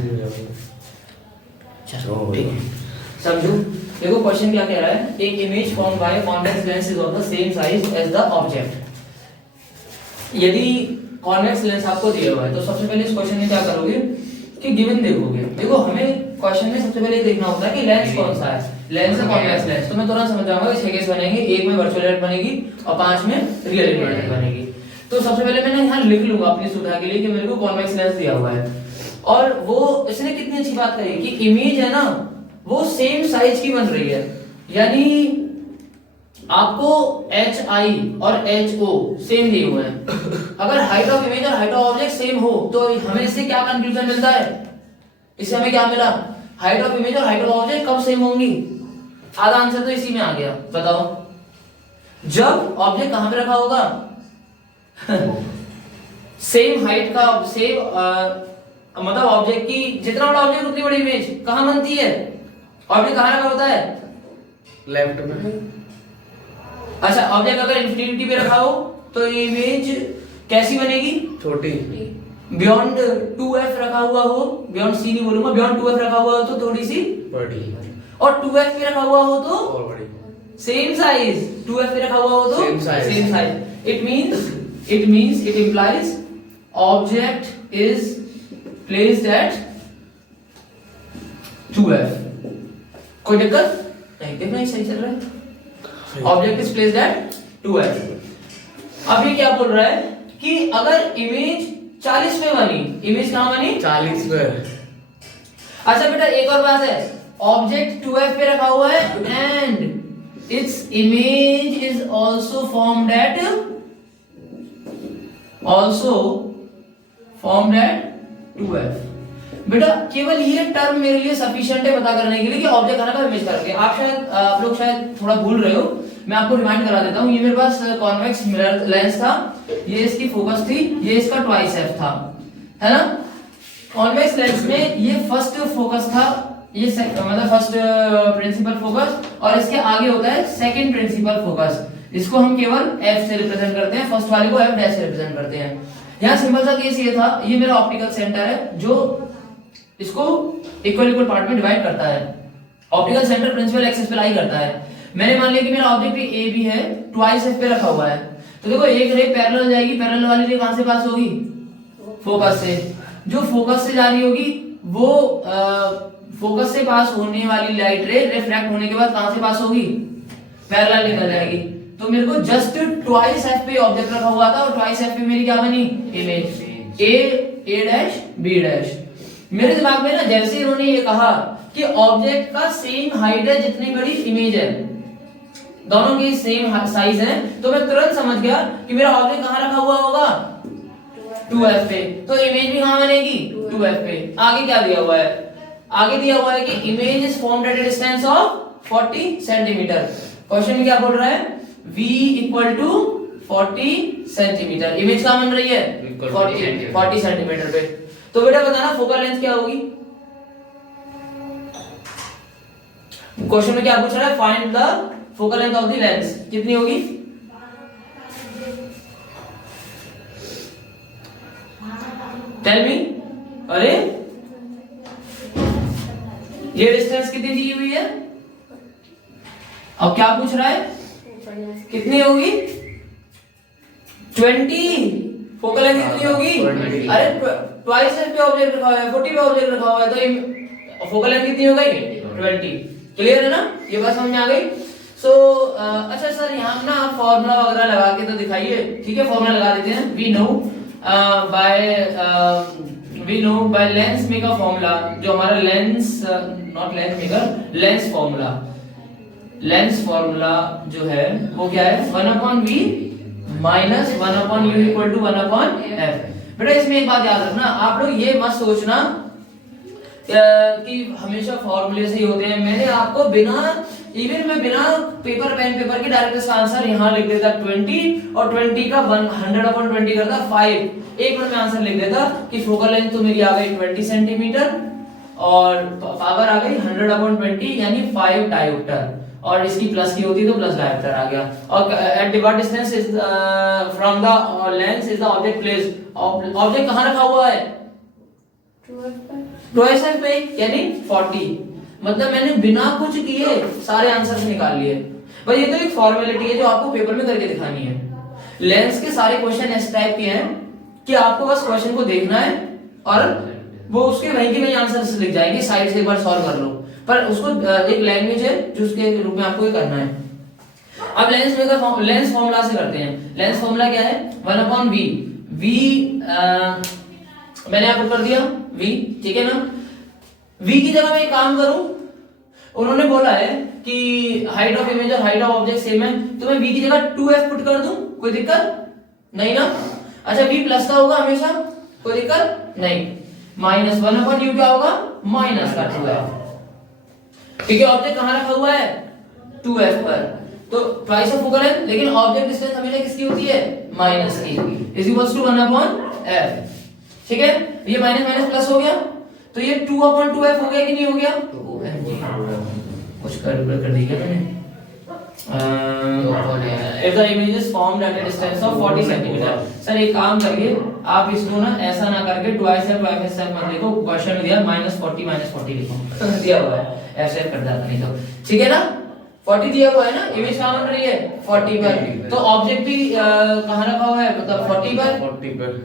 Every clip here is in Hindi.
ठीक है, समझो। देखो क्वेश्चन क्या कह रहा है, एक image form by convex lens is of the same size as the object. यदि कॉन्वेक्स लेंस आपको दिया हुआ है तो सबसे पहले इस क्वेश्चन में क्या करोगे कि गिवन देखोगे। देखो हमें क्वेश्चन में सबसे पहले देखना होता है कि लेंस कौन सा है, लेंस है कॉन्वेक्स लेंस। तो मैं तुरंत समझ जाऊंगा कि 6 केस बनेंगे, एक में वर्चुअल यूनिट बनेगी और 5 में रियल यूनिट बनेगी। तो सबसे पहले मैंने यहाँ लिख लूंगा अपनी सुविधा के लिए कि मेरे को कॉन्वेक्स लेंस दिया हुआ है, और वो इसने कितनी अच्छी बात कही कि इमेज है ना वो सेम साइज की बन रही है, यानी आपको HI और HO सेम दिए हुए हैं। अगर हाइट ऑफ इमेज और हाइट ऑफ ऑब्जेक्ट सेम हो तो हमें इससे क्या कंक्लूजन मिलता है, इससे हमें क्या मिला, हाइट ऑफ इमेज और हाइट ऑफ ऑब्जेक्ट कब सेम होंगी। आधा आंसर तो इसी में आ गया। बताओ, जब ऑब्जेक्ट कहां पे रखा होगा सेम हाइट का, सेम मतलब ऑब्जेक्ट की जितना बड़ा ऑब्जेक्ट उतनी बड़ी इमेज कहां बनती है, ऑब्जेक्ट कहां रखा होता है, लेफ्ट में। अच्छा, ऑब्जेक्ट अगर इंफिनिटी पे रखा हो तो ये इमेज कैसी बनेगी, छोटी। बियॉन्ड 2f रखा हुआ हो, बियॉन्ड c नहीं बोलूंगा, बियॉन्ड 2f रखा हुआ हो तो थोड़ी सी बड़ी, और 2f पे रखा हुआ हो तो और बड़ी। सेम साइज, 2f पे रखा हुआ हो तो same size. It means it implies object is placed at 2f। कोई दिक्कत नहीं, देखना ही सही चल रहा है। Object is placed at 2f। अब ये क्या बोल रहा है कि अगर इमेज 40 में बनी, इमेज कहां बनी 40 पे। अच्छा बेटा एक और बात है, ऑब्जेक्ट 2f पे रखा हुआ है and its image is also formed eight 2f। बेटा केवल ये टर्म मेरे लिए सफिशिएंट है पता करने के लिए कि ऑब्जेक्ट कहां का इमेज करके। आप लोग शायद थोड़ा भूल रहे हो, मैं आपको रिमाइंड करा देता हूं। ये मेरे पास कॉन्वेक्स मिरर लेंस था, ये इसकी फोकस थी, ये इसका ट्वाइस एफ था, है ना। कॉन्वेक्स लेंस में ये फर्स्ट फोकस था, ये मतलब फर्स्ट प्रिंसिपल फोकस, और इसके आगे होता है सेकंड प्रिंसिपल फोकस। इसको हम केवल एफ से रिप्रेजेंट करते हैं, फर्स्ट वाले को एफ डैश से रिप्रेजेंट करते हैं। यहाँ सिंपल सा केस ये था, ये मेरा ऑप्टिकल सेंटर है जो इसको इक्वल पार्ट में डिवाइड करता है। ऑप्टिकल सेंटर प्रिंसिपल एक्सिस पे लाई करता है। मैंने मान लिया कि मेरा ऑब्जेक्ट ए बी है, ट्वाइस एफ पे रखा हुआ है, तो देखो एक रे पैरेलल जाएगी, पैरेलल वाली रे कहां से पास होगी, फोकस से। जो फोकस से जा रही होगी वो फोकस से पास होने वाली लाइट रे रिफ्रैक्ट होने के बाद कहां से पास होगी, पैरेलल निकल जाएगी। तो मेरे को जस्ट ट्वाइस एफ पे ऑब्जेक्ट रखा हुआ था और ट्वाइस एफ पे मेरी क्या बनी, image A dash B dash. मेरे दिमाग में ना जैसे इन्होंने ये कहा कि ऑब्जेक्ट का सेम हाइट है जितनी बड़ी इमेज है, दोनों की सेम साइज है, तो मैं तुरंत समझ गया कि मेरा ऑब्जेक्ट कहां रखा हुआ होगा 2f पे, तो इमेज भी कहां बनेगी 2f पे। आगे क्या दिया हुआ है, आगे दिया हुआ है कि image is formed at a distance of 40 centimetre. Question में क्या बोल रहा है, v equal to 40 centimetre, image कहां बन रही है 40 सेंटीमीटर पे। तो बेटा बताना फोकल लेंथ क्या होगी। क्वेश्चन में क्या पूछ रहा है, find the focal length of the lens, कितनी होगी, टेल मी। अरे ये डिस्टेंस कितनी दी हुई है, अब क्या पूछ रहा है कितनी होगी 20। फोकल लेंथ कितनी होगी, अरे ट्वाइस पे ऑब्जेक्ट रखा हुआ है, 40 पे ऑब्जेक्ट रखा हुआ है, तो फोकल लेंथ कितनी हो गई 20। क्लियर है ना, ये बात समझ में आ गई। सो अच्छा सर यहाँ ना आप फॉर्मूला वगैरह लगा के तो दिखाइए, ठीक है फॉर्मूला लगा देते हैं। We know by lens maker formula, जो हमारा lens not lens maker lens formula, lens formula जो है वो क्या है 1/v minus 1/u equal to 1/f। बेटा इसमें एक बात याद रखना, आप लोग ये मत सोचना कि हमेशा फॉर्मूले से ही होते हैं। मैंने आपको बिना पेपर पेन पेपर के डायरेक्ट इसका आंसर यहाँ लिख देता 20 और 20 का 100/20 करता 5। एक मिनट में आंसर लिख देता कि फोकल लेंथ तो मेरी आ गई 20 सेंटीमीटर और पावर आ गई 100/20 यानी 5 डायोप्टर, और इसकी प्लस की होती तो प्लस डायोप्टर आ गया। और at the what distance is from the lens is the object placed, object कहां रखा हुआ है ट्वाइस एफ पे यानी 40, मतलब मैंने बिना कुछ किए सारे आंसर्स निकाल लिए। भाई ये तो एक फॉर्मेलिटी है जो आपको पेपर में करके दिखानी है। लेंस के सारे क्वेश्चन इस टाइप के हैं कि आपको बस क्वेश्चन को देखना है और वो उसके वहीं के वहीं आंसर्स लिख जाएंगे, साइड से एक बार सॉल्व कर लो, पर उसको एक लैंग्वेज है जो उसके रूप में आपको ये करना है। अब लेंस फॉर्मूला से करते हैं। लेंस फॉर्मूला क्या है? 1/v। v मैंने आपको कर दिया v, ठीक है ना। v की जगह मैं एक काम करूं, उन्होंने बोला है कि हाइट ऑफ इमेज और हाइट ऑफ ऑब्जेक्ट सेम है, तो मैं v की जगह 2f पुट कर दूं, कोई दिक्कत नहीं ना। अच्छा v प्लस का होगा हमेशा, कोई दिक्कत नहीं। -1/u क्या होगा? माइनस का 2f, क्योंकि ऑब्जेक्ट कहां रखा हुआ है? 2f पर, तो ट्वाइस ऑफ फोकल लेंथ, लेकिन ऑब्जेक्ट डिस्टेंस हमेशा किसकी होती है? माइनस की, इज इक्वल्स टू 1/f। ठीक है, ये माइनस माइनस प्लस हो गया, तो ये 2/2f हो गया कि नहीं हो गया? कुछ कर दिया मैंने। If the image is formed at a distance of 40 cm, sir एक काम करिए, आप इसको ना ऐसा ना करके ट्वाइस एफ मत लिखो, क्वेश्चन में दिया -40 लिखो दिया हुआ है, ऐसे कर देना नहीं तो, ठीक है ना। 40 दिया हुआ है ना, इमेज कहां बन रही है? 40 पर, तो ऑब्जेक्ट भी कहां रखा हुआ है? मतलब 40 पर,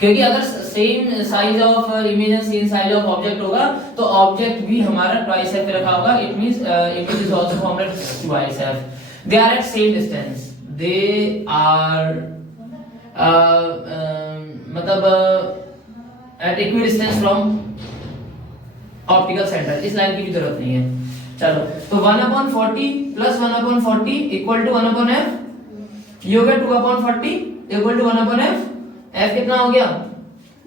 क्योंकि अगर same size of image and same size of object होगा तो ऑब्जेक्ट भी हमारा ट्वाइस एफ पे रखा होगा। It means image is also formed at twice f. They are at same distance, they are मतलब at equal distance from optical centre. इस लाइन की भी जरूरत नहीं है। चलो, तो 1/40 प्लस 1/40 इक्वल टू 1/f, ये हो गया 2/40 इक्वल टू 1/f। f कितना हो गया?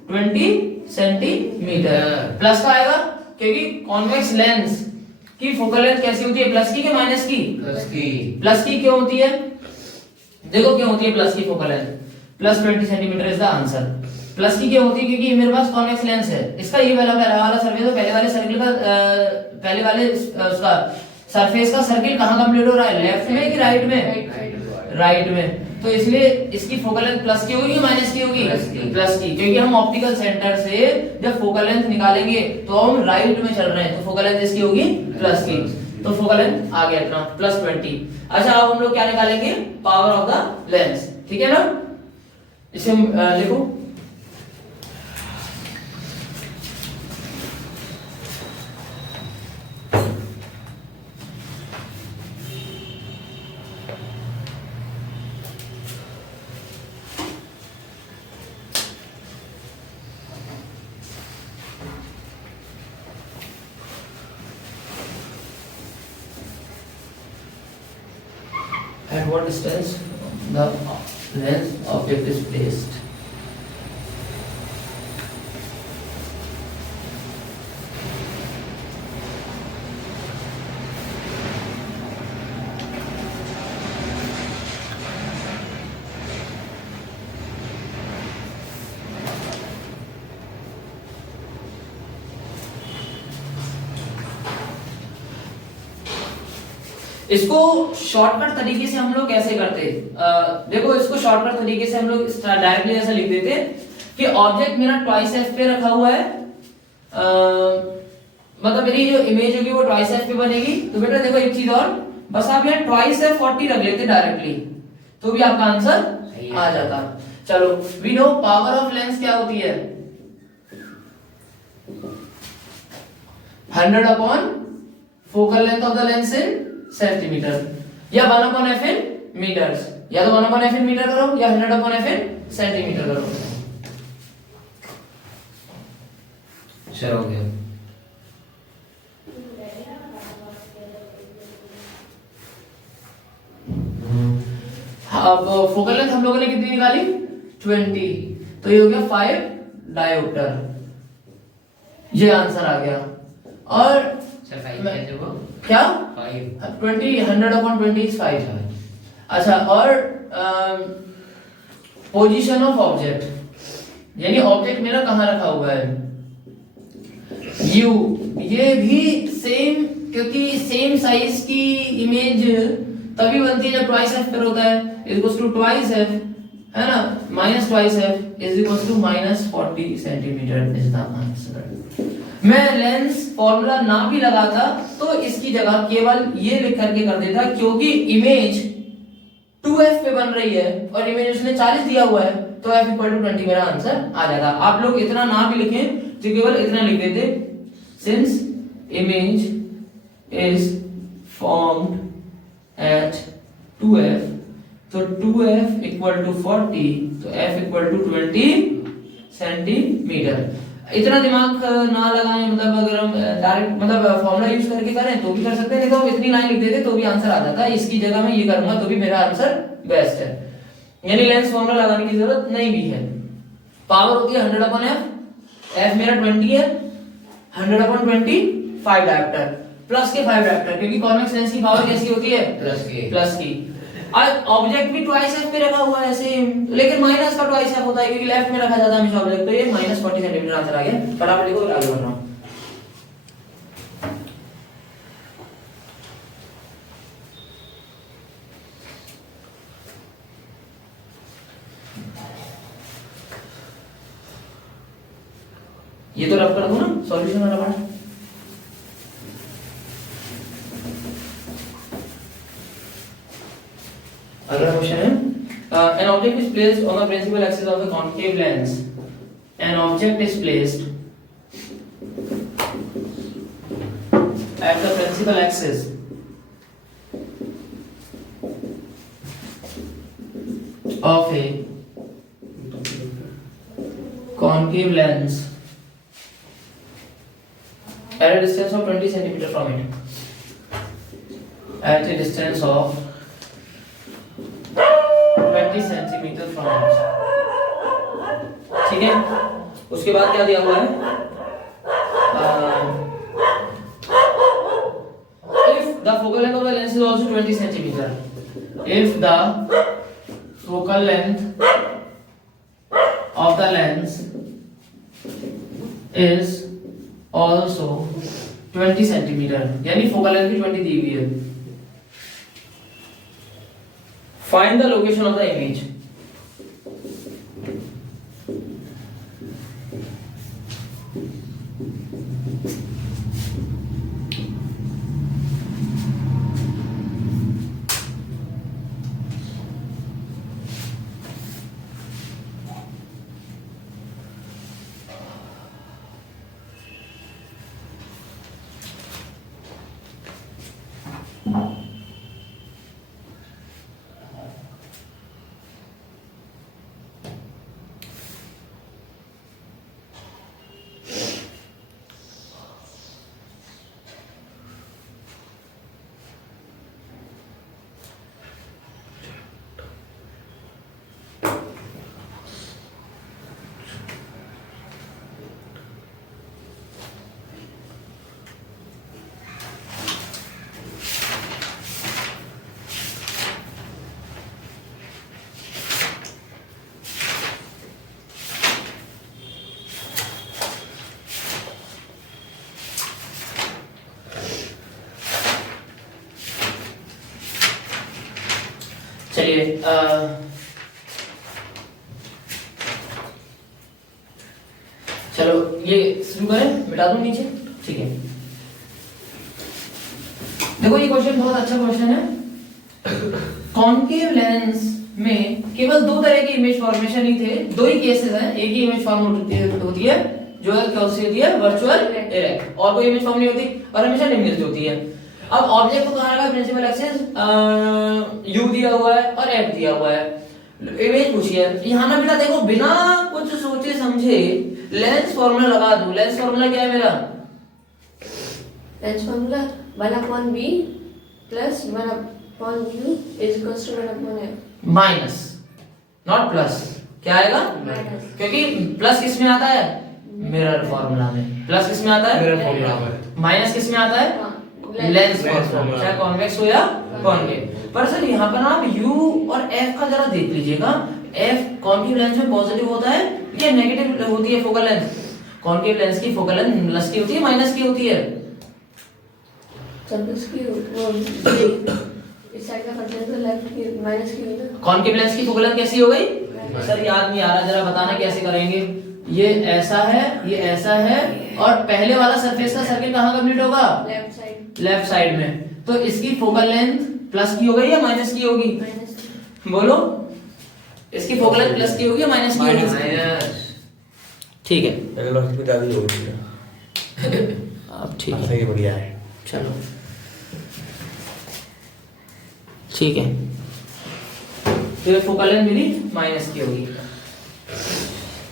20 सेंटीमीटर। प्लस का आएगा क्योंकि कॉन्वेक्स लेंस की फोकल लेंथ कैसी होती है? प्लस की कि माइनस की? प्लस की क्यों होती है? देखो क्यों होती है प्लस की focal length? Plus 20 centimetre is the answer. Plus की क्यों होती है? क्योंकि मेरे पास कॉन्वेक्स लेंस है। इसका ये वाला सर्फेस, तो पहले वाले सर्किल का पहले वाले उसका सरफेस का सर्किल कहां कंप्लीट हो रहा है? लेफ्ट में कि राइट में? राइट में। तो इसलिए इसकी फोकल लेंथ प्लस की होगी कि माइनस की होगी? प्लस की, क्योंकि हम ऑप्टिकल सेंटर से जब फोकल लेंथ निकालेंगे तो हम राइट में चल रहे हैं, तो फोकल लेंथ इसकी होगी प्लस की, तो फोकल लेंथ आ गया इतना +20। अच्छा, अब हम लोग क्या निकालेंगे? पावर ऑफ द लेंस, ठीक है ना। इसे लिखो, at what distance the lens object is placed. इसको शॉर्टकट तरीके से हम लोग कैसे करते? देखो, इसको शॉर्टकट तरीके से हम लोग डायरेक्टली ऐसा लिख देते कि ऑब्जेक्ट मेरा ट्वाइस एफ पे रखा हुआ है, मतलब मेरी जो इमेज होगी वो ट्वाइस एफ पे बनेगी। तो बेटा देखो एक चीज और, बस आप यहाँ ट्वाइस एफ 40 रख लेते डायरेक्टली, तो भी आपका आंसर आ जाता। चलो, we know power of lens क्या होती है? 100 upon focal length of the lens in centimetre, या 1/f इन मीटर्स, या तो 1/f इन मीटर करो या 100/f इन सेंटीमीटर करो। चलो हो गया। अब फोकल लेंथ हम लोगों ने कितनी निकाली? 20, तो ये हो गया 5 डायोप्टर, ये आंसर आ गया। और क्या 20 100/20 इज 5। अच्छा, और पोजीशन ऑफ ऑब्जेक्ट, यानी ऑब्जेक्ट मेरा कहां रखा हुआ है? यू, ये भी सेम, क्योंकि सेम साइज की इमेज तभी बनती है जब ट्वाइस एफ पर होता है, इक्वल्स टू ट्वाइस एफ, है ना, minus twice F is equal to minus 40 centimetre is the answer. मैं लेंस फॉर्मूला ना भी लगाता तो इसकी जगह केवल ये लिख करके कर देता, क्योंकि इमेज 2f पे बन रही है और इमेज उसने 40 दिया हुआ है, तो f इक्वल टू 20 मेरा आंसर आ जाता। आप लोग इतना ना भी लिखें तो केवल इतना लिख देते, since image is formed eight 2f, तो 2f इक्वल टू 40, तो f इक्वल टू 20 सेंटीमीटर। इतना दिमाग ना लगाएं, मतलब अगर हम डायरेक्ट मतलब फॉर्मूला यूज करके करें तो भी कर सकते हैं, नहीं तो हम इतनी लाइन लिख देते तो भी आंसर आ जाता है। इसकी जगह मैं ये करूंगा तो भी मेरा आंसर बेस्ट है, यानी लेंस फॉर्मूला लगाने की जरूरत नहीं भी है। पावर होती है 100/f, f मेरा 20 है, 100/20 5 डायोप्टर, प्लस के 5 डायोप्टर, क्योंकि कॉन्वेक्स लेंस की पावर कैसी होती है, प्लस की। और ऑब्जेक्ट भी ट्वाइस एफ पे रखा हुआ है ऐसे, लेकिन माइनस का ट्वाइस एफ होता है क्योंकि लेफ्ट में रखा जाता है हमेशा ऑब्जेक्ट, तो ये माइनस 40 सेंटीमीटर आंसर आ गया। फटाफट लिखो, आगे बढ़ रहा हूं। ये तो रब कर दो ना, सॉल्यूशन वाला पार्ट। अगला क्वेश्चन है, an object is placed on the principal axis of the concave lens. An object is placed at the principal axis of a concave lens at a distance of 20 centimeter from it. At a distance of 20 centimetre from it, ठीक है। उसके बाद क्या दिया हुआ है, if the focal length of the lens is also 20 centimeter, if the focal length of the lens is also 20 centimeter, यानी फोकल लेंथ भी 20 दी हुई है। Find the location of the image. चलिए चलो ये शुरू करें, मिटा दूं नीचे, ठीक है। देखो ये क्वेश्चन बहुत अच्छा क्वेश्चन है। कॉन्केव लेंस में केवल दो तरह की इमेज फॉर्मेशन ही थे, दो ही केसेस हैं। एक ही इमेज फॉर्म होती है जो कौन सी होती है, वर्चुअल इरेक्ट, और कोई इमेज फॉर्म नहीं होती और हमेशा निम्नलिखित होती है। अब ऑब्जेक्ट को कहा है प्रिंसिपल एक्सिस u दिया हुआ है और f दिया हुआ है, इमेज पूछी है। यहाँ ना बेटा देखो, बिना कुछ सोचे समझे लेंस फॉर्मूला लगा दूं। लेंस फॉर्मूला क्या है मेरा, lens formula 1/b plus 1/u is equals to 1/f minus, not plus. क्या आएगा, माइनस, क्योंकि प्लस किस में आता है, मिरर फॉर्मूला में। प्लस किस में आता है, मिरर फॉर्मूला में। माइनस किस में आता है, लेंस फॉर्मूला, चाहे कॉन्वेक्स हो या कॉन्केव। पर सर यहाँ पर आप u और f का जरा देख लीजिएगा। f कॉन्केव लेंस में पॉजिटिव होता है या नेगेटिव होती है फोकल लेंथ? कॉन्केव लेंस की फोकल लेंथ प्लस की होती है माइनस की होती है? प्लस की वो इस साइड का कंटेंट तो लेफ्ट की माइनस की होता है। कॉन्केव लेंस की फोकल लेंथ कैसी हो गई, सर याद नहीं आ रहा, जरा बताना कैसे करेंगे। ये ऐसा है, ये ऐसा है, और पहले वाला सरफेस का सर्किल कहाँ कंप्लीट होगा? Left side. लेफ्ट साइड में। तो इसकी फोकल लेंथ प्लस की हो गई या माइनस की होगी? बोलो, इसकी फोकल लेंथ प्लस की होगी या माइनस की होगी? ठीक है, अब ठीक है, सही बढ़िया है। चलो ठीक है, तो ये फोकल लेंथ मेरी माइनस की होगी।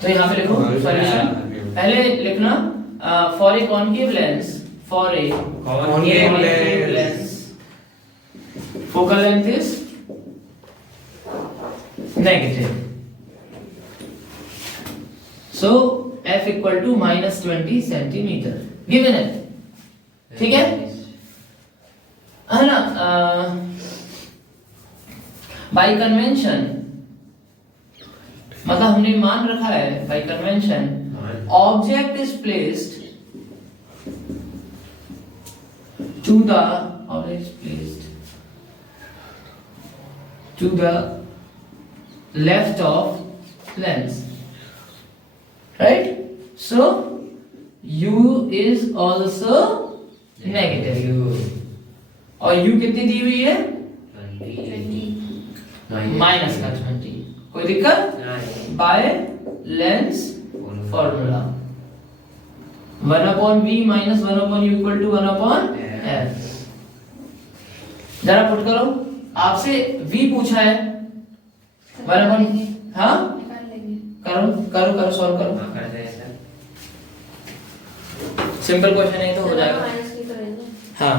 तो यहाँ पे लिखो सॉल्यूशन। पहले लिखना for a concave lens, for a Concave lens focal length is negative, so f equal to minus 20 centimeter given it, ठीक है ना? बाय कन्वेंशन, मतलब हमने मान रखा है bye convention, object is placed to the object is placed to the left of lens, right? So u is also negative, और u कितनी दी हुई है? माइनस का 20। कोई दिक्कत? By lens formula 1/v minus 1/u equal to 1/f। जरा पुट करो, आपसे v पूछा है 1/, हाँ करो करो करो, सॉल्व करो, सिंपल क्वेश्चन है तो हो जाएगा। माइनस की करेंगे। हाँ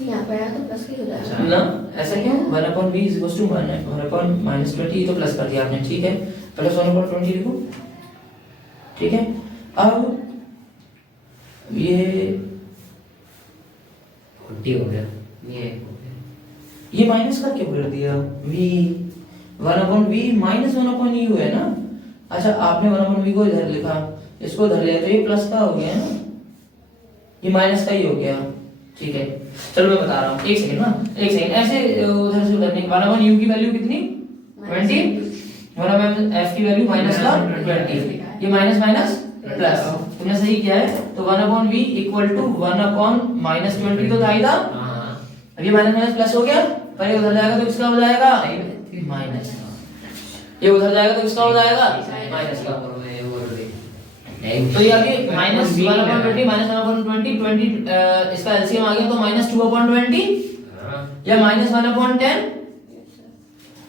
यहाँ पे आया तो प्लस की हो जाएगा ना, ऐसा क्यों? 1/v is equals to 1/-20, ये तो प्लस कर दिया आपने, ठीक है, प्लस 1/20 लिखो, ठीक है। अब ये 40 हो गया, ये माइनस करके कर दिया, v 1/v माइनस 1/u है ना। अच्छा, आपने 1/v को इधर लिखा, इसको इधर लिया, तो ये प्लस का हो गया ना, ये माइनस का ही हो गया, ठीक है। चलो मैं बता रहा हूँ, एक सेकंड ना, एक सेकंड, ऐसे उधर से उधर नहीं। 1/u की वैल्यू कितनी? 20। 1/f की वैल्यू माइनस का 20, ये माइनस माइनस प्लस, तुमने सही किया है। तो 1/v इक्वल टू 1/-20 तो था ही था, अब ये माइनस माइनस प्लस हो गया, पर ये उधर जाएगा तो किसका हो जाएगा? माइनस का। ये उधर जाएगा तो किसका हो जाएगा? माइनस का। तो ये आगे माइनस 1/20 माइनस 1/20, 20 इसका एलसीएम आ गया तो माइनस 2/20 या माइनस 1/10,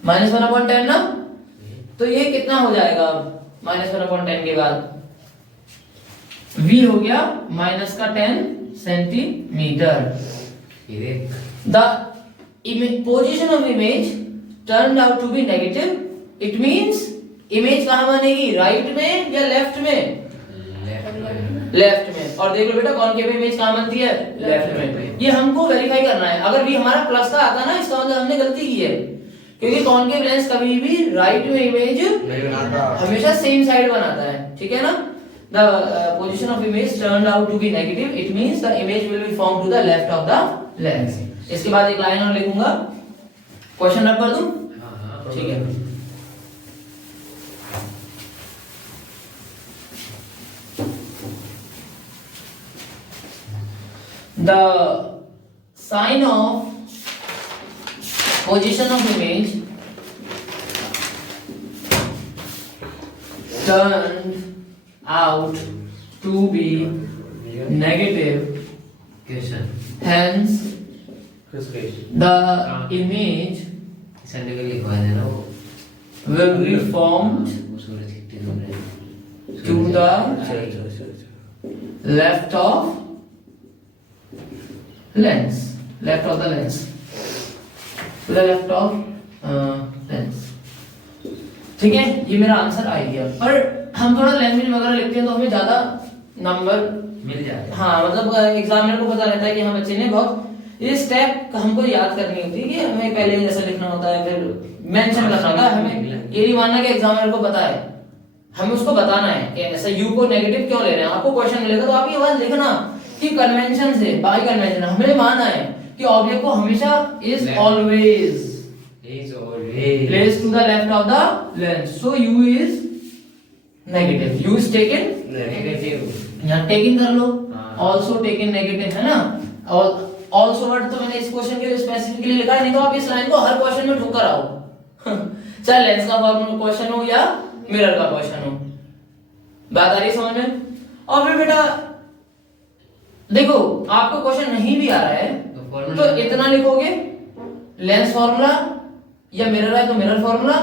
माइनस 1/10 ना। तो ये कितना हो जाएगा माइनस 1/10 के बाद? v हो गया माइनस का 10 centimetre. The position of image turned out to be negative. It means image कहाँ बनेगी? राइट में या लेफ्ट में? लेफ्ट में। और देख लो बेटा, कॉनकेव इमेज कहाँ बनती है? लेफ्ट में। ये हमको वेरीफाई करना है। अगर भी हमारा प्लस का आता ना, इसका मतलब हमने गलती की है, क्योंकि कॉनकेव लेंस कभी भी राइट में इमेज हमेशा सेम साइड बनाता है, ठीक है ना। The position of image turned out to be negative. It means the image will be formed to the left of the lens. इसके बाद एक लाइन और लिखूंगा, क्वेश्चन रख कर दूं, ठीक है। The sign of position of image turned out to be negative, hence the image will be formed to the left of lens, left of the lens, to the left of lens, ठीक है। ये मेरा आंसर आ गया। पर हम थोड़ा लैंग्वेज वगैरह लिखते हैं तो हमें ज्यादा नंबर मिल जाएगा। हाँ, मतलब एग्जामिनर को पता रहता है कि हाँ बच्चे ने बहुत ये स्टेप हमको याद करनी होती है कि हमें पहले जैसा लिखना होता है, फिर मेंशन करना होता है। हमें ये नहीं मानना कि एग्जामिनर को पता है, हमें उसको बताना है कि ऐसा यू को नेगेटिव क्यों ले रहे हैं। आपको क्वेश्चन मिलेगा तो आप ये बात लिखना कि कन्वेंशन से, बाय कन्वेंशन हमें मानना है कि ऑब्जेक्ट को हमेशा is always placed to the left of the lens, so u is negative, u is taken negative. यहाँ taken कर लो, हाँ। also taken negative है ना। और also वर्ड तो मैंने इस क्वेश्चन के लिए स्पेसिफिकली लिखा है, नहीं तो आप इस लाइन को हर क्वेश्चन में ठोकर आओ चाहे लेंस का फॉर्मूला क्वेश्चन हो या मिरर का क्वेश्चन हो। बात आ रही है समझ में? और फिर बेटा देखो आपको क्वेश्चन नहीं भी आ रहा है तो इतना लिखोगे, लेंस फॉर्मूला या मिरर है तो मिरर फॉर्मूला,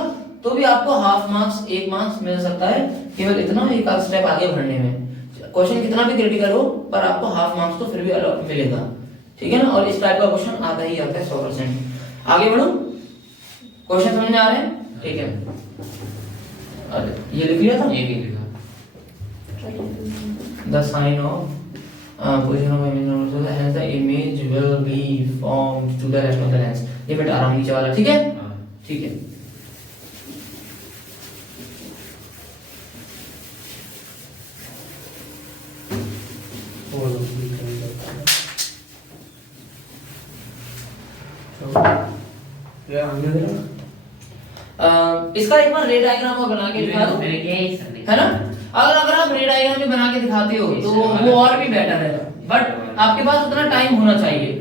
तो भी आपको हाफ मार्क्स 1 मार्क्स मिल सकता है, केवल इतना एक आध स्टेप आगे बढ़ने में। क्वेश्चन कितना भी क्रिटिकल हो पर आपको हाफ मार्क्स तो फिर भी अलग मिलेगा, ठीक है ना। और इस टाइप का क्वेश्चन आता ही आता है 100%। आगे बढ़ो, क्वेश्चन समझ में आ रहे हैं? ठीक है, अरे ये लिख लिया था, ये नहीं लिखा। the sign of position of image number, so hence the image will be formed to the left of the lens। ये बेटा आराम नीचे वाला, ठीक है? हाँ। ठीक है। इसका एक बार रे डायग्राम और बना के दिखा दो, मैंने किया ही सर, है ना। अगर आप रे डायग्राम भी बना के दिखाते हो तो वो और भी बेटर है, बट आपके पास उतना टाइम होना चाहिए।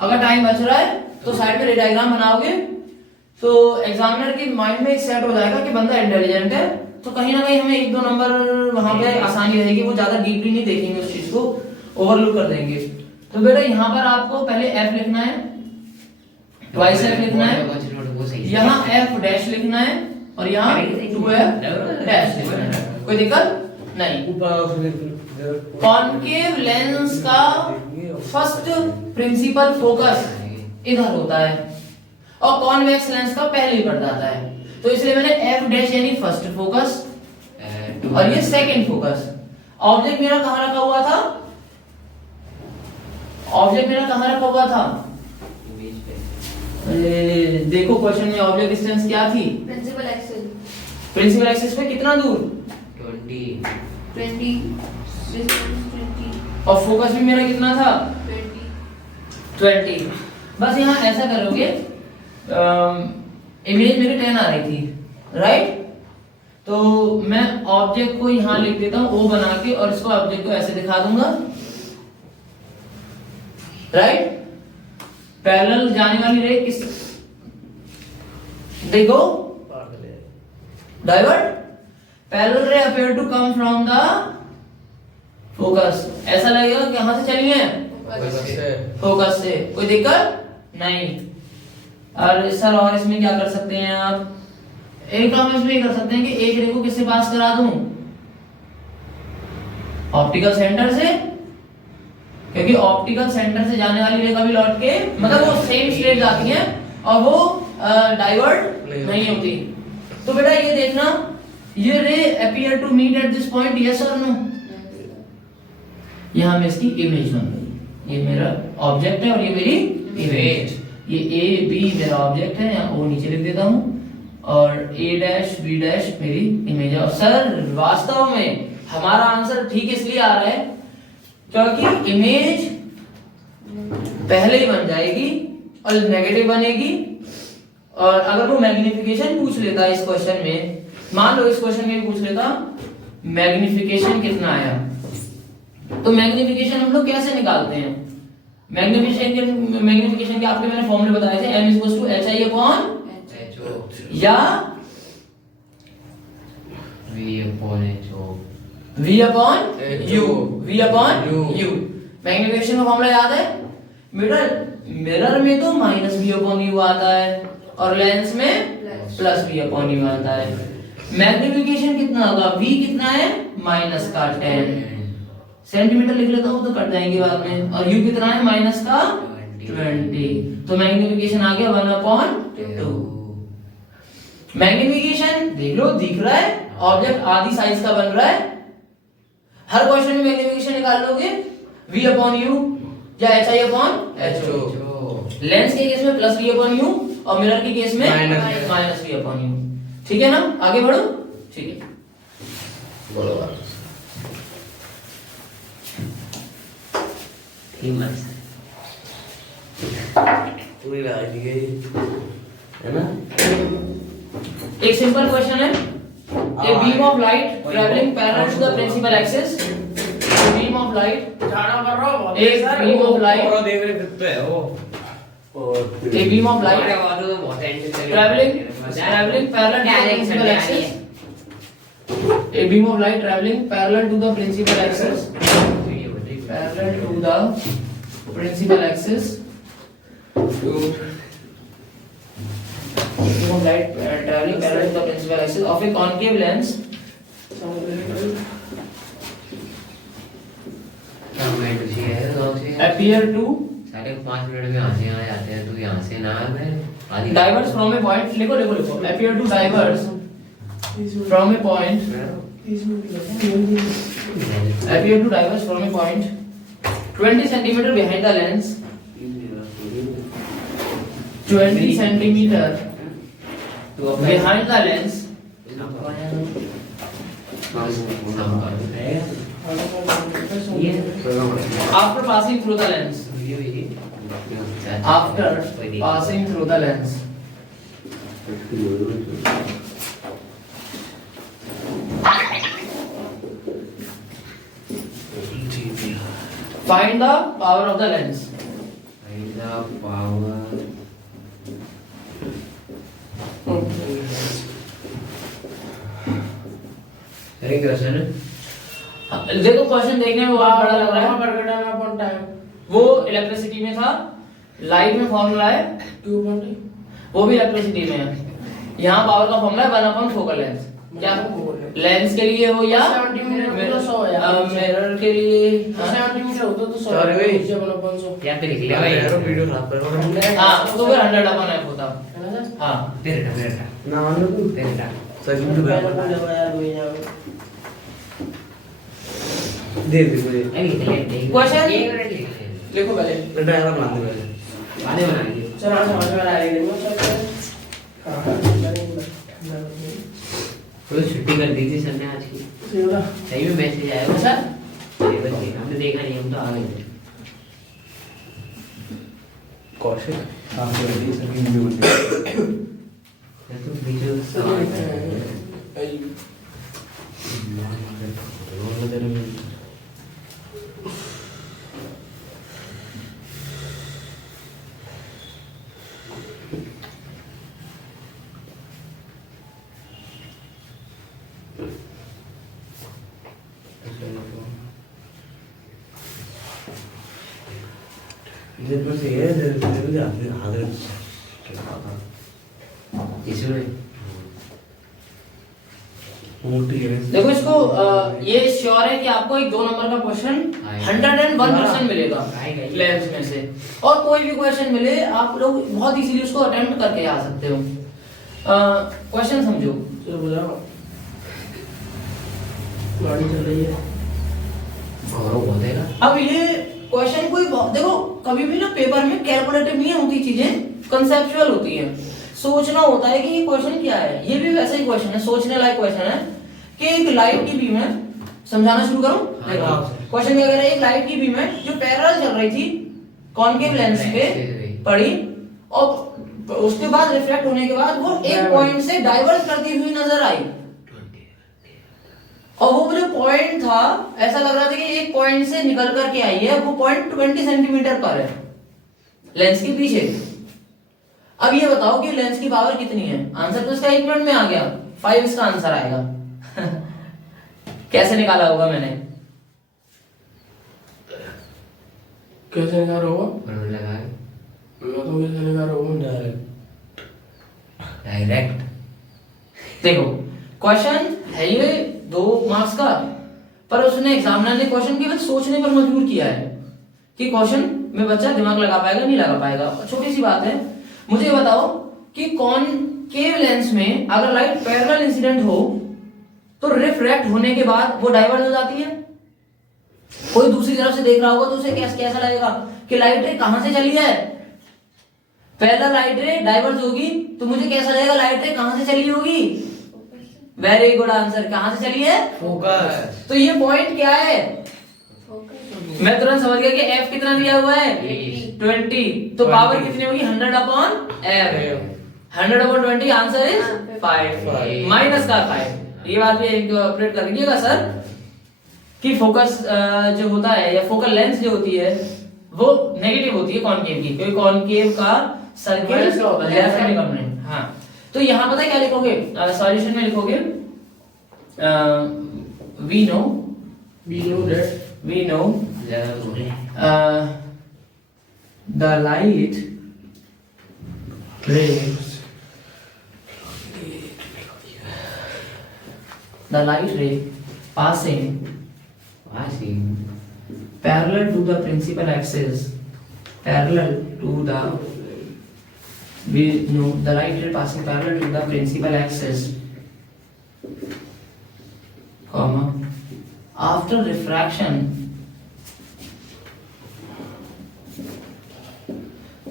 अगर टाइम बच रहा है तो साइड में रे डायग्राम बनाओगे तो एग्जामिनर के माइंड में एक सेट हो जाएगा कि बंदा इंटेलिजेंट है, तो कहीं ना कहीं हमें 1-2 नंबर वहां पे आसानी रहेगी। वो ज्यादा डीपली नहीं देखेंगे, उस चीज को ओवरलुक कर देंगे। तो बेटा यहाँ पर आपको पहले एफ लिखना है, ट्वाइस एफ लिखना है, यहाँ एफ डैश लिखना है और यहाँ 2f डैश लिखना है। कोई दिक्कत नहीं। कॉनकेव लेंस का फर्स्ट प्रिंसिपल फोकस इधर होता है और कॉन्वेक्स लेंस का पहले ही पड़ जाता है, तो इसलिए मैंने एफ डैश यानी फर्स्ट फोकस और ये सेकंड फोकस। ऑब्जेक्ट मेरा कहां रखा हुआ था? ऑब्जेक्ट मेरा कहां रखा हुआ था? देखो क्वेश्चन में ऑब्जेक्ट डिस्टेंस क्या थी? Principal axis. प्रिंसिपल एक्सिस पे कितना दूर? 20 और फोकस भी मेरा कितना था? 20। बस यहाँ ऐसा करोगे, इमेज मेरी 10 आ रही थी, राइट? तो मैं ऑब्जेक्ट को यहाँ लिख देता हूँ ओ बना के और इसको ऑब्जेक्ट को ऐसे दिखा दूंगा, राइट? पैरेलल जाने वाली रे किस, देखो divert, parallel ray appear to come from the focus. ऐसा लगेगा कि कहां से चली है? फोकस से। कोई दिक्कत नहीं। और सर और इसमें क्या कर सकते हैं आप? एक काम इसमें कर सकते हैं कि एक रे को किससे पास करा दूं? ऑप्टिकल सेंटर से, क्योंकि ऑप्टिकल सेंटर से जाने वाली रे कभी लौट के, मतलब वो सेम स्ट्रेट जाती है और वो डाइवर्ट नहीं होती। तो बेटा ये देखना, ये ray appear to meet at this point, yes और नो? यहां में इसकी इमेज बन गई। ये मेरा ऑब्जेक्ट है और ये मेरी इमेज। ये ए बी मेरा ऑब्जेक्ट है, यहाँ ओ नीचे लिख देता हूँ, और ए डैश बी डैश मेरी इमेज है। और सर वास्तव में हमारा आंसर ठीक इसलिए आ रहा है क्योंकि इमेज पहले ही बन जाएगी और नेगेटिव बनेगी। और अगर वो मैग्निफिकेशन पूछ लेता इस क्वेश्चन में, मान लो इस क्वेश्चन में पूछ लेता मैग्निफिकेशन कितना आया, तो मैग्निफिकेशन हम लोग कैसे निकालते हैं? मैग्निफिकेशन के आपके मैंने फॉर्मूले बताए थे, m equals to hi upon या v अपॉन u। मैग्निफिकेशन का फॉर्मूला याद है? मिरर में तो -v अपॉन u आता है और लेंस में +v अपॉन u आता है। मैग्निफिकेशन कितना होगा? v कितना है? -10 सेंटीमीटर लिख लेता हूँ तो कट जाएंगे बाद में। और u कितना है? -20। तो मैग्निफिकेशन आ गया 1/2। मैग्निफिकेशन देख लो, दिख रहा है, ऑब्जेक्ट आधी साइज का बन रहा है। हर क्वेश्चन में मैग्निफिकेशन निकाल लोगे v अपॉन u या hi अपॉन ho। लेंस के केस में प्लस v अपॉन यू और मिरर के केस में minus minus v upon you. ठीक है ना, आगे बढ़ो। ठीक है, बोलो वापस। पूरी लगा दी गई है ना। एक सिंपल क्वेश्चन है, a beam of light travelling parallel to the principal axis, beam of light, जाना कर रहा हूँ एक बीम ऑफ लाइट, और देख रहे फिर तो है वो। ए बीम ऑफ लाइट तो बहुत traveling parallel to the principal axis, a beam of light traveling parallel to the principal axis, parallel to the principal axis, beam of light traveling parallel to the principal axis of a concave lens appear to साढ़े 5 मिनट में यहाँ से यहाँ जाते हैं, तो यहाँ से ना मैं आधी diverge from a point, लिखो लिखो लिखो, appear to diverge from a point, appear to diverge from a point 20 centimeter behind the lens, 20 centimeter behind the lens after passing through the lens, after passing through the lens. Find the power of the lens. देखो क्वेश्चन देखने में बहुत बड़ा लग रहा है, वो इलेक्ट्रिसिटी में था, लाइट में फॉर्मूला है वो भी इलेक्ट्रिसिटी में है। यहाँ पावर का फॉर्मूला है 1/4 फोकल लेंथ, क्या लेंस के लिए हो या मिरर के लिए, क्या पे लिख लिया भाई? वीडियो खराब कर हाँ तो फिर 100/f होता। हाँ ना मान लो तू सच में दे दे मुझे क्वेश्चन एक मिनट लिख लिखो पहले, ड्राइवर बना दे पहले। आधे बना दिए। चलो समझ में आ रही तो छुट्टी कर दी थी सर ने आज की, सही में मैसेज आया था सर, अरे बस हमने देखा नहीं, हम तो आ गए थे। कौशिक काम कर रही है सभी वीडियो बन मैं तो वीडियो इधर पर से है इधर आधे इसमें मोटी है। देखो इसको ये श्योर है कि आपको एक 2 नंबर का क्वेश्चन 101% मिलेगा लेंस में से, और कोई भी क्वेश्चन मिले आप लोग बहुत इजीली उसको अटेम्प्ट करके आ सकते हो। क्वेश्चन समझो, चलो बुझाओ, गाड़ी चल रही है और वो देगा। अब ये क्वेश्चन कोई देखो कभी भी ना पेपर में कैलकुलेटिव नहीं होती चीजें, कंसेप्चुअल होती है, सोचना होता है कि ये क्वेश्चन क्या है। ये भी वैसा ही क्वेश्चन है, सोचने लायक क्वेश्चन है कि एक लाइट की बीम है, समझाना शुरू करूं। देखो क्वेश्चन क्या कह रहा है, एक लाइट की बीम है जो पैरेलल चल रही थी कॉनकेव लेंस पे पड़ी, और उसके बाद रिफ्लेक्ट होने के बाद वो एक पॉइंट से डाइवर्ज करती हुई नजर आई, और वो जो पॉइंट था ऐसा लग रहा था कि एक पॉइंट से निकल करके आई है, वो पॉइंट 20 सेंटीमीटर पर है लेंस के पीछे। अब ये बताओ कि लेंस की पावर कितनी है। आंसर तो इसका 1 मिनट में आ गया, 5 इसका आंसर आएगा। कैसे निकाला होगा मैंने, कैसे निकाल रहा हूँ फॉर्मूला लगा मैं तो कैसे निकाल रहा हूँ डायरेक्ट। देखो क्वेश्चन है ये 2 मार्क्स का, पर उसने एग्जामिनर ने क्वेश्चन केवल सोचने पर मजबूर किया है कि क्वेश्चन में बच्चा दिमाग लगा पाएगा नहीं लगा पाएगा। छोटी सी बात है, मुझे बताओ कि कॉनकेव लेंस में अगर लाइट पैरेलल इंसिडेंट हो तो रिफ्रैक्ट होने के बाद वो डाइवर्ज हो जाती है। कोई दूसरी तरफ से देख रहा होगा तो उसे कैसा लगेगा कि लाइट कहां से चली है, पहला लाइट रे डाइवर्ज होगी तो मुझे कैसा लगेगा लाइट रे कहां से चली होगी? वेरी गुड आंसर, कहां से चली है? फोकस। तो ये पॉइंट क्या है? फोकस मैं तुरंत समझ गया कि f कितना दिया हुआ है? 20। तो पावर कितनी होगी? 100 upon f। 100 upon 20 answer is 5 minus का 5। ये बात भी इंटरप्रेट कर लीजिएगा सर कि फोकस जो होता है या फोकल लेंथ जो होती है वो नेगेटिव होती है कॉनकेव की, क्योंकि कॉनकेव का सर्किल लेफ्ट में कम। हाँ, तो यहाँ पता है क्या लिखोगे? सॉल्यूशन में लिखोगे we know the light ray passing parallel to the principal axis, we know the light ray passing parallel to the principal axis, comma, after refraction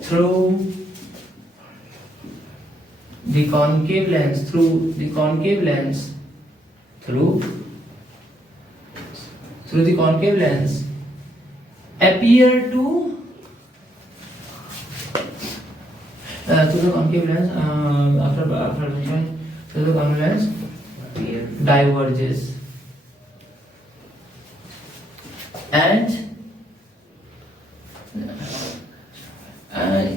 through the concave lens appear to diverges and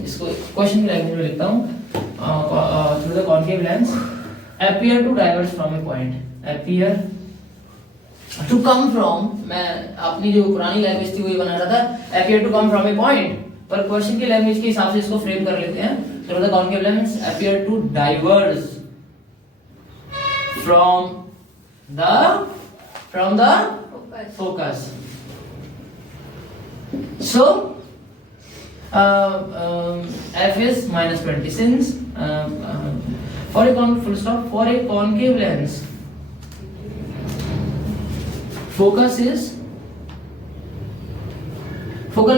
इसको क्वेश्चन की लैंग्वेज में लिखता हूँ through the concave lens appear to diverge from a point, appear to come from, मैं अपनी जो पुरानी लैंग्वेज थी वो ये बना रहा था appear to come from a point, पर क्वेश्चन की लैंग्वेज के हिसाब से इसको फ्रेम कर लेते हैं। Through the concave lens appear to diverge from the focus. So f is minus 20 since for a concave lens focal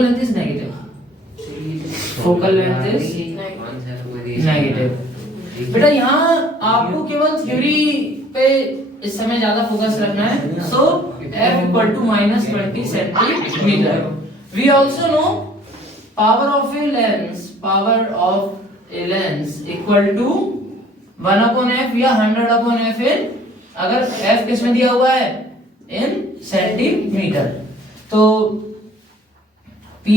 length is negative. बेटा यहाँ आपको केवल थ्योरी पे इस समय ज्यादा फोकस रखना है। सो f equal to minus 20 centimeter. We also know power of a lens equal to 1 upon f या 100 upon f in, अगर f किस में दिया हुआ है? in centimetre. तो p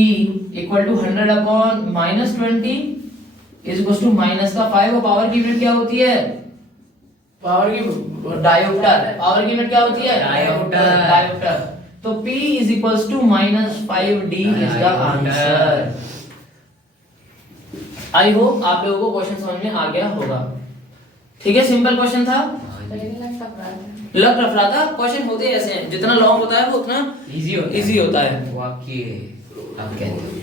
equal to 100 upon minus 20 is equals to minus का 5। और पावर की यूनिट क्या होती है? पावर की डायोप्टर। पावर की यूनिट क्या होती है? डायोप्टर। तो P is equals to minus 5D is the answer. I hope आप लोगों को क्वेश्चन समझ में आ गया होगा। ठीक है, सिंपल क्वेश्चन था, लग रहा था। क्वेश्चन होते ऐसे हैं, जितना लॉन्ग होता है वो उतना इजी होता है। वाक्य आप कहते हैं।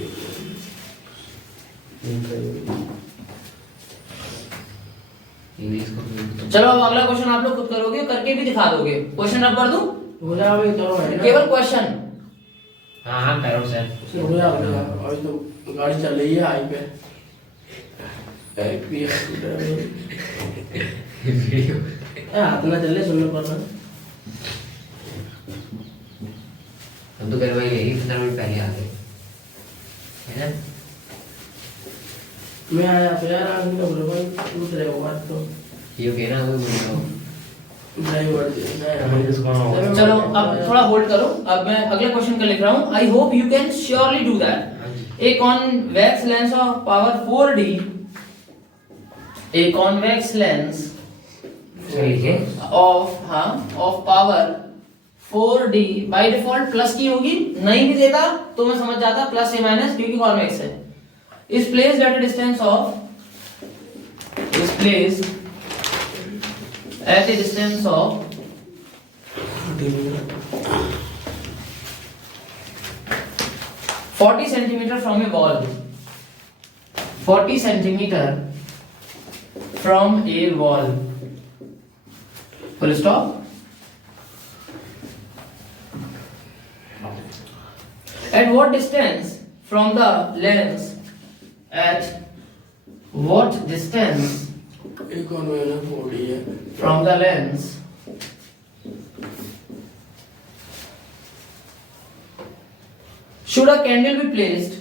चलो अब अगला क्वेश्चन आप लोग खुद करोगे, करके भी दिखा दोगे। क्वेश्चन रब कर दूं? हो जाओ तो केवल क्वेश्चन। हाँ करो सर। हो जाओ अभी तो गाड़ी चल रही है हाई पे। हाथ ना चले सुनने पर हम तो करवाई यही 15 मिनट पहले आ गए है ना। मैं आया तो यार आज का बोलो दूसरे को बात तो ये कहना वो बोलो ड्राइवर चलो अब थोड़ा होल्ड करो, अब मैं अगले क्वेश्चन का लिख रहा हूं। I hope you can surely do that. A convex lens of power 4D, a convex lens of power 4D by default plus की होगी, नहीं भी देता तो मैं समझ जाता प्लस या माइनस, क्योंकि कॉन्वेक्स है। is placed at a distance of 40 centimeter from a wall, 40 centimeter from a wall, full stop। At what distance from the lens at what distance एक और मैंने फोड़ी है from the lens should a candle be placed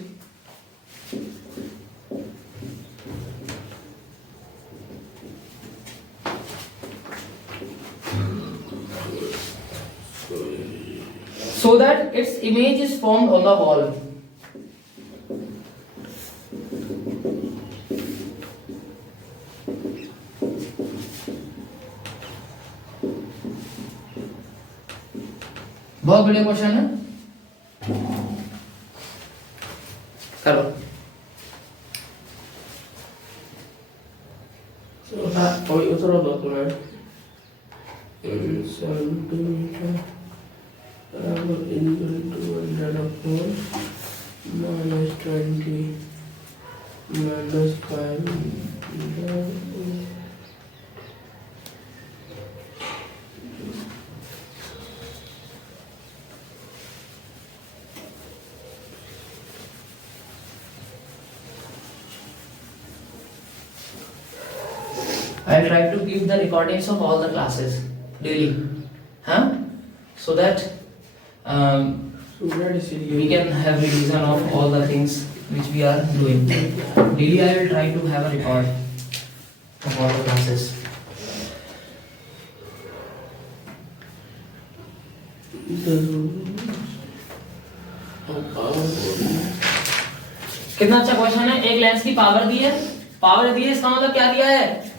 so that its image is formed on the wall? बहुत बढ़िया क्वेश्चन है, करो। कोई उतरो दो तुम्हें centimetre -20 -5 I'll try to give the recordings of all the classes daily, huh? So that we can have revision of all the things which we are doing. Daily I will try to have a record of all the classes. कितना अच्छा क्वेश्चन है। एक लेंस की पावर दी है, पावर दी है, इसका मतलब क्या दिया है?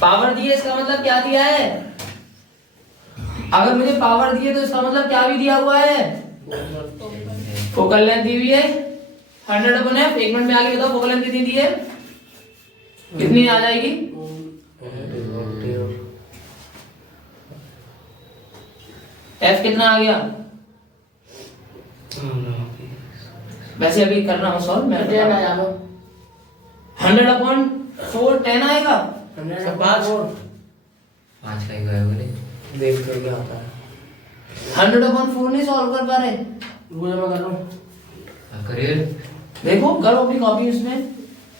पावर दी है, इसका मतलब क्या दिया है? अगर मुझे पावर दी है तो इसका मतलब क्या भी दिया हुआ है? फोकल लेंथ दी हुई है 100/f। एक मिनट में आगे बताओ फोकल लेंथ कितनी दी है, कितनी आ जाएगी? f कितना आ गया? वैसे अभी कर रहा हूँ सॉल्व मैं। 100/4 10 आएगा। 5 का ही होगा। देख कर क्या आता है। 100/4 नहीं सॉल्व कर पा रहे? रुको मैं कर रहा हूँ। करिए, देखो करो अपनी कॉपी उसमें।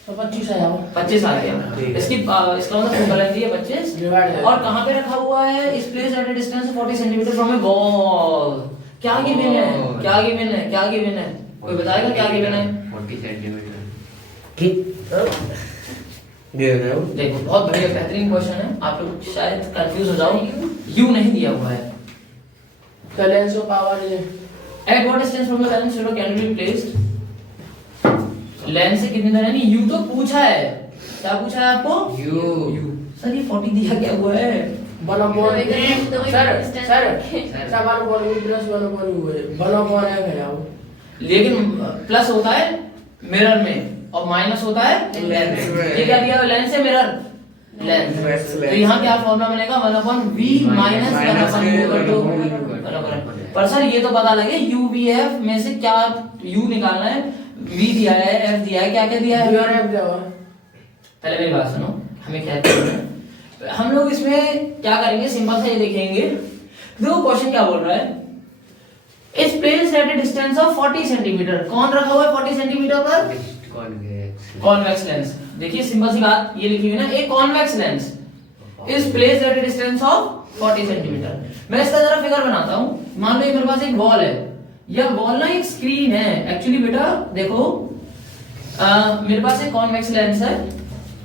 तो 25 आया वो। 25 आ गया। इसकी इसका मतलब फोकल लेंथ है 25। और कहाँ पे रखा हुआ है? इस place at a distance 40 centimetre from A wall. क्या गिवन है? क्या गिवन है? क्या गिवन है? कोई बताएगा क्या गिवन है? 40 सेंटीमीटर। देखो बहुत बढ़िया बेहतरीन क्वेश्चन है। आप लोग शायद कंफ्यूज हो जाओ, यू नहीं दिया हुआ है। लेंस ऑफ पावर ये at what distance from the lens should can be placed? Lens से कितनी दूर है? नहीं यू तो पूछा है। क्या पूछा है आपको? यू सर ये 40 दिया क्या हुआ है? 1/1 लेकिन प्लस होता है मिरर में और माइनस होता है लेंस। ये क्या दिया हुआ? लेंस है मिरर लेंस। तो यहाँ क्या फॉर्मूला बनेगा? 1/v minus 1/2। पर सर ये तो पता लगे UVF में से क्या U निकालना है। V दिया है, F दिया है, क्या क्या दिया है? पहले मेरी बात सुनो, हमें क्या करना है? हम लोग इसमें क्या करेंगे? सिंपल से ये देखेंगे। देखो क्वेश्चन क्या बोल रहा है? इस place at a distance of 40 centimetre. कौन रखा हुआ है 40 सेंटीमीटर पर? Convex lens. देखिए सिंपल सी बात ये लिखी हुई ना, एक convex lens is placed at a distance of 40 centimetre. मैं इसका जरा फिगर बनाता हूं। मान लो ये मेरे पास एक वॉल है, यह वॉल ना एक स्क्रीन है। एक्चुअली बेटा देखो मेरे पास एक कॉन्वेक्स लेंस है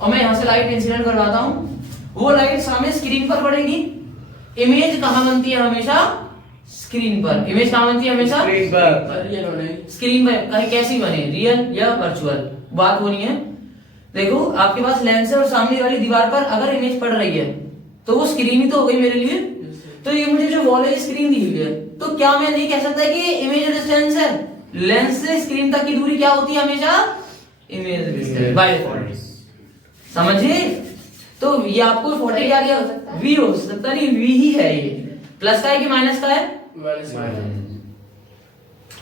और मैं यहां से लाइट इंसिडेंट करवाता हूं। वो लाइट सामने स्क्रीन पर पड़ेगी। इमेज कहां बनती है? हमेशा स्क्रीन पर। इमेज कहां बनती है? हमेशा स्क्रीन पर। कहीं कैसी बने, रियल या वर्चुअल, बात वो नहीं है। देखो आपके पास लेंस है और सामने वाली दीवार पर अगर इमेज पड़ रही है तो वो स्क्रीन ही तो हो गई मेरे लिए। तो ये मुझे जो वॉल है स्क्रीन दी हुई है, तो क्या मैं नहीं कह सकता कि इमेज डिस्टेंस है? लेंस से स्क्रीन तक की दूरी क्या होती है? हमेशा इमेज डिस्टेंस बाय डिफॉल्ट। समझिए? तो ये आपको 40 क्या दिया? v हो सकता नहीं, v ही है। ये प्लस का है कि माइनस का है?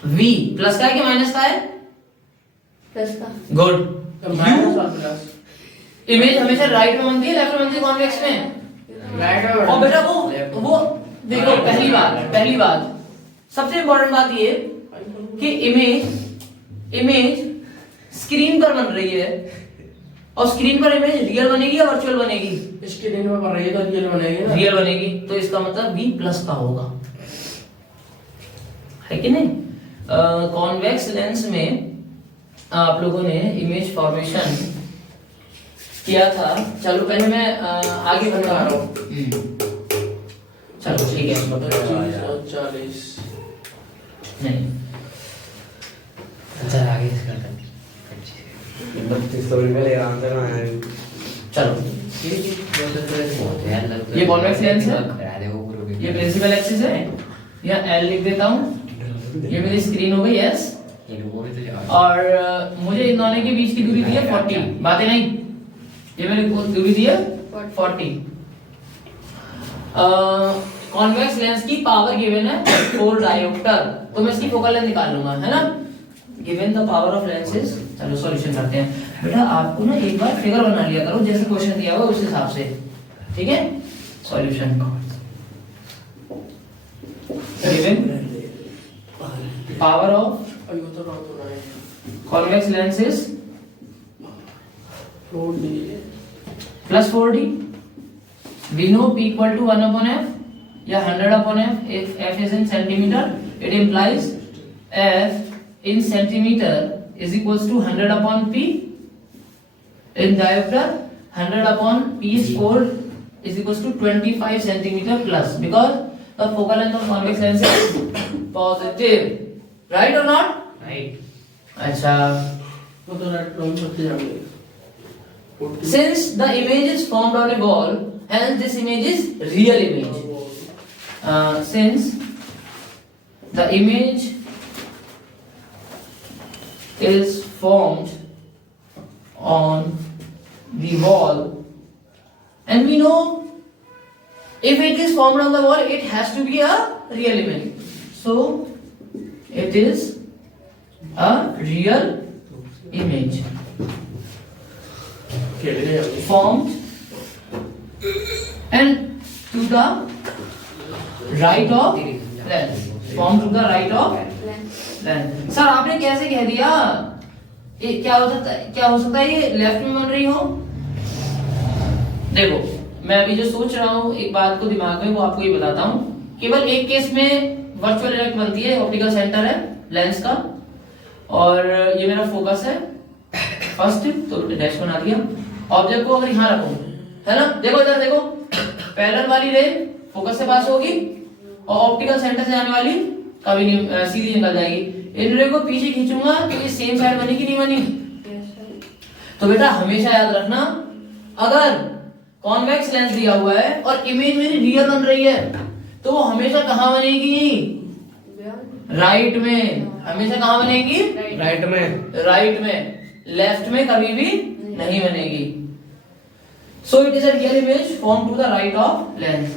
v प्लस का है कि माइनस का है? प्लस का। गुड। इमेज हमेशा राइट में बनती है, लेफ्ट में बनती है कॉन्वेक्स में? और बेटा वो देखो पहली बात सबसे इंपॉर्टेंट बात ये कि इमेज स्क्रीन पर बन रही है और स्क्रीन पर इमेज रियल बनेगी या वर्चुअल बनेगी? स्क्रीन में कर रही है तो रियल बनेगी ना। रियल बनेगी, तो इसका मतलब V प्लस का होगा, है कि नहीं? कॉन्वेक्स लेंस में आप लोगों ने इमेज फॉर्मेशन किया था। चलो पहले मैं आगे बता रहा हूँ। चलो ठीक है, 40 नहीं चल आगे इसका कर 32 तो निकले आंसर में आया। चलो, ये कॉन्वेक्स लेंस है, ये प्रिंसिपल एक्सिस है, यहाँ L लिख देता हूँ, ये मेरी स्क्रीन हो गई यस, और मुझे इन दोनों के बीच की दूरी दी है 40, बातें नहीं, ये मेरी दूरी दी है 40। कॉन्वेक्स लेंस की पावर गिवन है 4 डायोप्टर, तो मैं इसकी फोकल लेंथ निकाल लूंगा, है ना? Given the power of lenses. चलो सॉल्यूशन करते हैं। बेटा आपको ना एक बार फिगर बना लिया करो, जैसे क्वेश्चन दिया हुआ उस हिसाब से, ठीक है? Solution given power of convex lenses plus 4D, we know P equal to 1 upon F या 100 upon F, if F is in centimeter, it implies F in centimeter is equals to 100 upon P in diopter, 100 upon P square is equals to 25 centimeter plus, because the focal length of convex lens is positive, right or not? Right. अच्छा, वो तो राइट प्रॉब्लम करते जाएंगे। since the image is formed on a ball, hence this image is real image. Since the image is formed on the wall, and we know if it is formed on the wall, it has to be a real image. So it is a real image formed and to the right of lens, formed to the right of lens. Sir आपने कैसे कह दिया? ये क्या हो सकता है ये लेफ्ट में बन रही हो? देखो मैं अभी जो सोच रहा हूँ एक बात को दिमाग में, वो आपको ये बताता हूँ। केवल एक केस में वर्चुअल इफेक्ट बनती है, ऑप्टिकल सेंटर है लेंस का, और ये मेरा फोकस है फर्स्ट, तो डैश बना दिया। ऑब्जेक्ट को अगर यहाँ रखूं, है ना, देखो इधर देखो, पैरेलल वाली रे फोकस से पास होगी और ऑप्टिकल सेंटर से जाने वाली कभी नहीं सीधी निकल जाएगी। इन रे को पीछे खींचूंगा तो ये सेम साइड बनी कि नहीं बनी? तो बेटा हमेशा याद रखना, अगर कॉन्वेक्स लेंस दिया हुआ है और इमेज मेरी रियल बन रही है, तो वो हमेशा कहाँ बनेगी? राइट में। हमेशा कहाँ बनेगी? राइट में। राइट में, लेफ्ट में कभी भी नहीं बनेगी। So it is a real image form to the right of lens.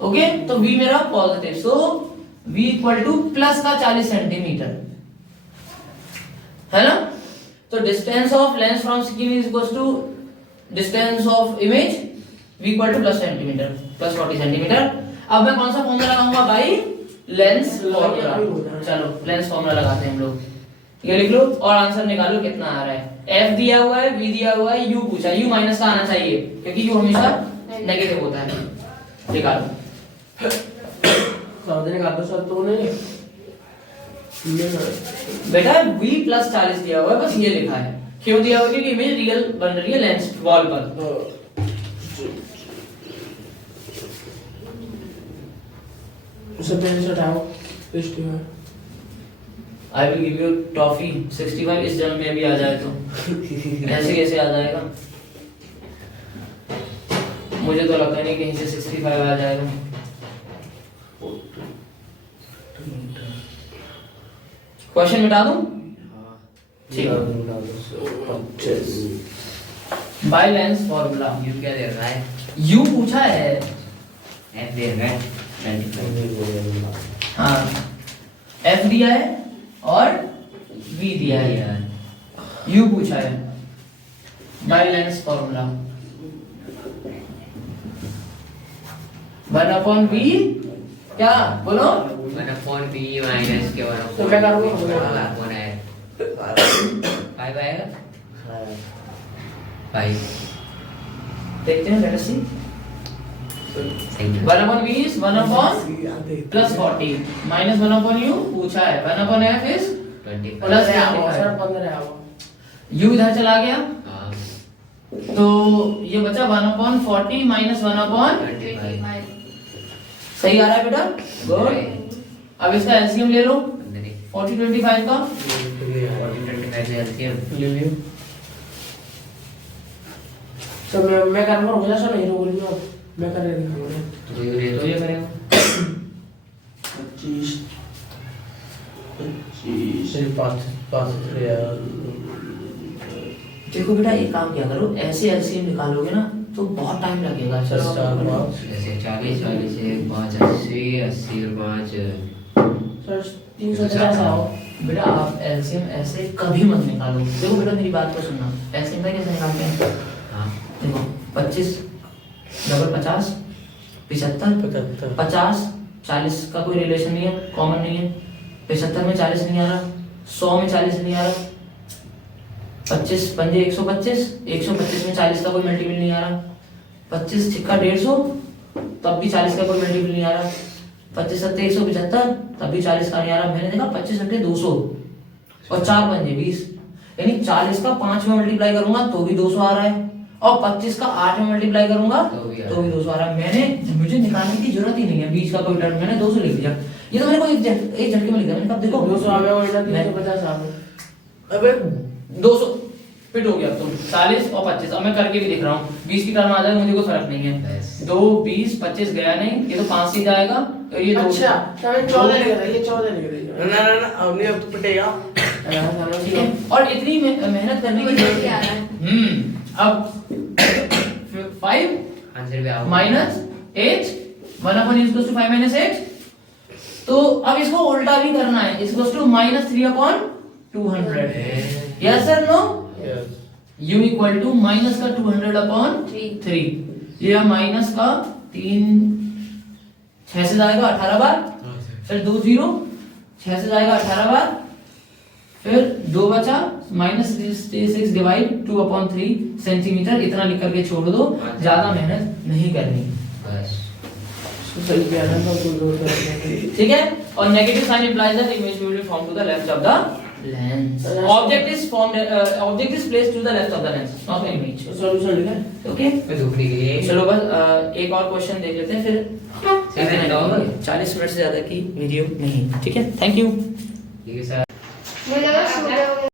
Okay, तो V मेरा positive, so V equal to plus का 40 सेंटीमीटर, है ना? तो distance of lens from screen is equal to distance of image, V equal to plus centimetre, plus 40 centimetre. अब मैं कौन सा फॉर्मूला लगाऊंगा भाई? Lens formula. चलो लेंस फॉर्मूला लगाते हैं हम लोग, ये लिख लो और आंसर निकालो कितना आ रहा है। F दिया हुआ है, V दिया हुआ है, U पूछा, U माइनस का आना चाहिए क्योंकि U हमेशा नेगेटिव होता है। निकालो। समझने का तो सर तूने बेटा V प्लस 40 दिया हुआ है, बस ये लिखा है। क्यों दिया हुआ है? क्योंकि इमेज रियल बन रही है लेंस वॉल पर। उसे पहले से हटाओ 65। I will give you toffee 65 इस जन्म में भी आ जाए तो। ऐसे कैसे आ जाएगा? मुझे तो लगता नहीं कहीं से 65 आ जाएगा। क्वेश्चन मिटा दूं? ठीक है। बाय लेंस फॉर्मूला यू क्या दे रहा है? U पूछा है, एफ दे रहा है 25। हाँ F दिया है और V दिया है, U पूछा है। बाय लेंस फॉर्मूला 1/V क्या बोलो? 1/B माइनस के 1/4 तो क्या करूँगा? 5 आएगा। 5 देखते हैं, लेट अस सी। सही है 1 upon v is 1 upon plus 40 minus 1 upon u पूछा है, 1 upon f is 25 Plus sir 25 15 आओ u इधर चला गया, हाँ तो ये बचा 1 upon 40 minus 1 upon 25 सही आ रहा है बेटा, गुड। अब इसका एलसीएम ले लो 40 25 का, 25 से एलसीएम ले लियो। सर मैं कर रहा हूँ, मुझे सर नहीं रोक लियो, मैं कर रहा हूँ। तो ये करेगा 25 सिर्फ 5 से देखो बेटा एक काम क्या करो, ऐसे एलसीएम निकालोगे ना तो बहुत टाइम लगेगा। चलो जैसे 40 40 से 5 80 80 और 5 सर 350 आओ। बेटा आप एलसीएम ऐसे कभी मत निकालो। देखो बेटा मेरी बात को सुनना, एलसीएम कैसे निकालते हैं? हाँ देखो 25 डबल 50 75 50 40 का कोई रिलेशन नहीं है, कॉमन नहीं है। 75 में 40 नहीं आ रहा, 100 में 40 नहीं आ रहा, 25 पंजे 125 125 में 40 का कोई मल्टीपल नहीं आ रहा, 25 छिक्का 150 तब भी 40 का कोई मल्टीपल नहीं आ रहा, 25 सत्ते 175 तब भी 40 का नहीं आ रहा। मैंने देखा 25 सत्ते 200 और 4 पंजे 20, यानी 40 का 5 में मल्टीप्लाई करूंगा तो भी 200 आ रहा है, और 25 का 8 में मल्टीप्लाई करूंगा तो भी तो भी 200 आ रहा है। मैंने मुझे निकालने की जरूरत ही नहीं है बीच का कोई टर्म, मैंने 200 लिख दिया। ये तो मेरे को एक झटके में लिख दिया मैंने, कब देखो 200 आ गया, वही ना 350 आ गया। अबे 200 फिट हो गया तुम 40 और 25। अब मैं करके भी दिख रहा हूँ, 20 की टर्म आ जाए मुझे कोई फर्क नहीं है। बस। 2 20 25 गया नहीं, ये तो 5 से जाएगा और ये 2 अच्छा तो मैं 14 लिख रहा, ये 14 लिख रही है। ना अब नहीं, अब तो पिटेगा। ठीक है, और इतनी मेहनत करने की जरूरत आ रहा है। अब 5 आंसर भी आओ minus 8 1 upon u equals to 5 minus 8, तो अब इसको उल्टा भी करना है, equals to -3 upon 200। Yes sir no? u equal to minus का 200 upon 3, ये माइनस का 3 6 से जाएगा 18 बार, फिर 2 0 6 से जाएगा 18 बार, फिर 2 बचा -6 डिवाइड 2 upon 3 सेंटीमीटर। इतना लिख करके छोड़ दो, ज्यादा मेहनत नहीं करनी, बस सही पे आना तो कोई रोक नहीं। ठीक है। और negative sign implies that image will be formed to the left of the lens. Object is placed to the left of the lens, not the image. Solution लिखा है। ओके, मैं धूपने के लिए चलो बस एक और क्वेश्चन देख लेते हैं, फिर 40 मिनट से ज्यादा की वीडियो नहीं। ठीक है, थैंक यू। ठीक है सर। मुझे लगा